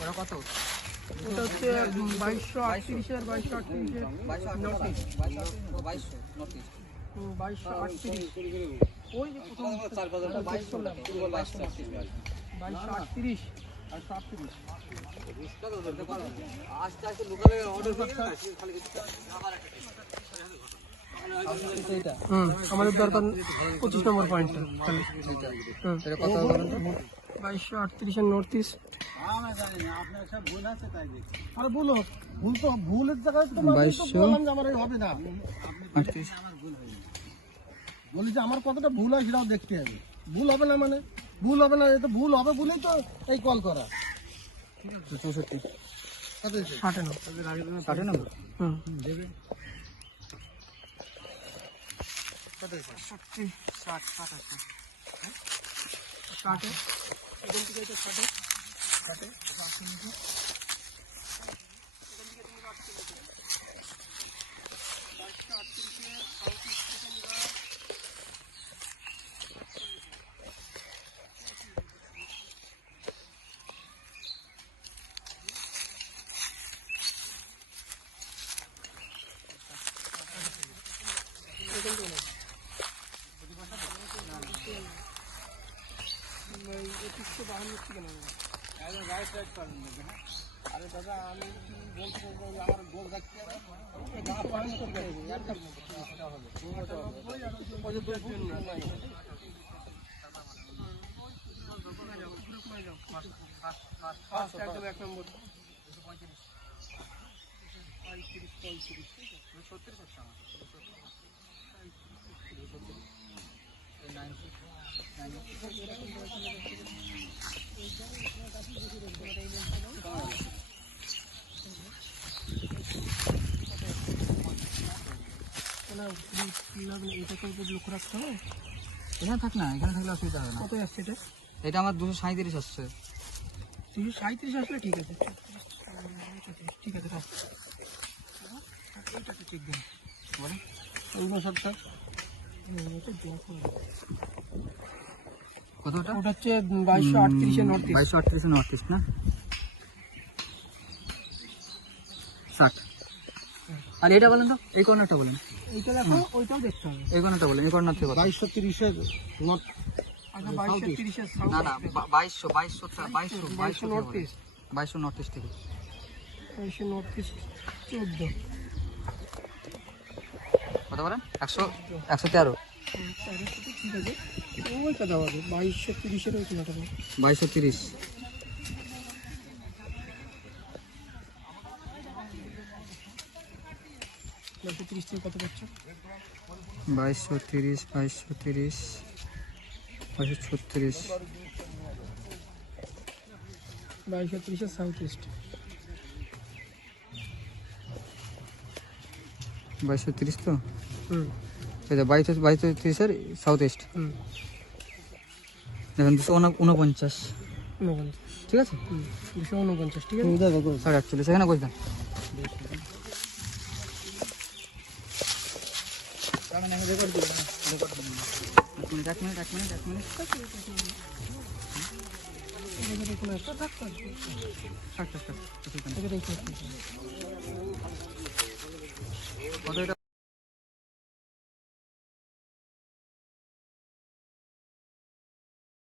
ওরা কত? ওটা হচ্ছে 2238 আর 2238 নর্থ ইস্ট। 2238 ওই যে প্রথম 2238 আর 37। আস্তে আস্তে লোকালে অর্ডার করতে না খালি আমাদের দরকার 25 নম্বর পয়েন্টটা। এটা কত বলেন তো? 2238 এর নর্থ ইস্ট। আমরা জানি না, আপনার সব ভুল আছে তাই দেখি। আরে ভুল তো ভুলের জায়গায় তো আমি তো বললাম যে আমার এই হবে না। আপনি আমার ভুল হয়নি। বলি যে আমার কতটা ভুল হয় সেটাও দেখতে হবে। ভুল হবে না মানে ভুল হবে না, এটা ভুল হবে বলেই তো এই কল করা। 64 60 না 60 নম্বর দেবে 60 60 আছে 60 এখান থেকে এটা 60 আরে দাদা আমি বলতে আমার গোল দেখতে হবে। এক নম্বর লক্ষ্য রাখতে হবে। এখানে থাক না, এখানে থাকলে অসুবিধা হবে না। কত আসছে এটা? এটা আমার 237 আসছে। 237 আসলে ঠিক আছে, ঠিক আছে রাখ। এইটাতে চেক দিন বলেন অন্য সবটা কতটা? ওটা হচ্ছে 2238 এর নর্থ ইস্ট। 2238 নর্থ ইস্ট না 60। আর এটা বলেন তো, এই কর্নারটা বলেন। এইটা দেখো, ওইটাও দেখতে হবে। এই কর্নারটা বলেন, এই কর্নার থেকে কত? 2230 এর নট আচ্ছা 2230 এর সাউথ। না না 2200 নর্থ ইস্ট। 2200 নর্থ ইস্ট থেকে 2200 নর্থ ইস্ট 14। কত বলেন? 113। ঠিক আছে, ওইটা দেওয়া হবে 2230 এর ওই কিলোটা। 2230 2230 থেকে কত পাচ্ছ? 2230 2236 2230 এর সাউথ ইস্ট। 2230 তো এটা 2230 এর সাউথ ইস্ট। দেখেন 249 ঠিক আছে, 249 ঠিক আছে। 48 এখানে কই দেন? এক মিনিট কত এটা?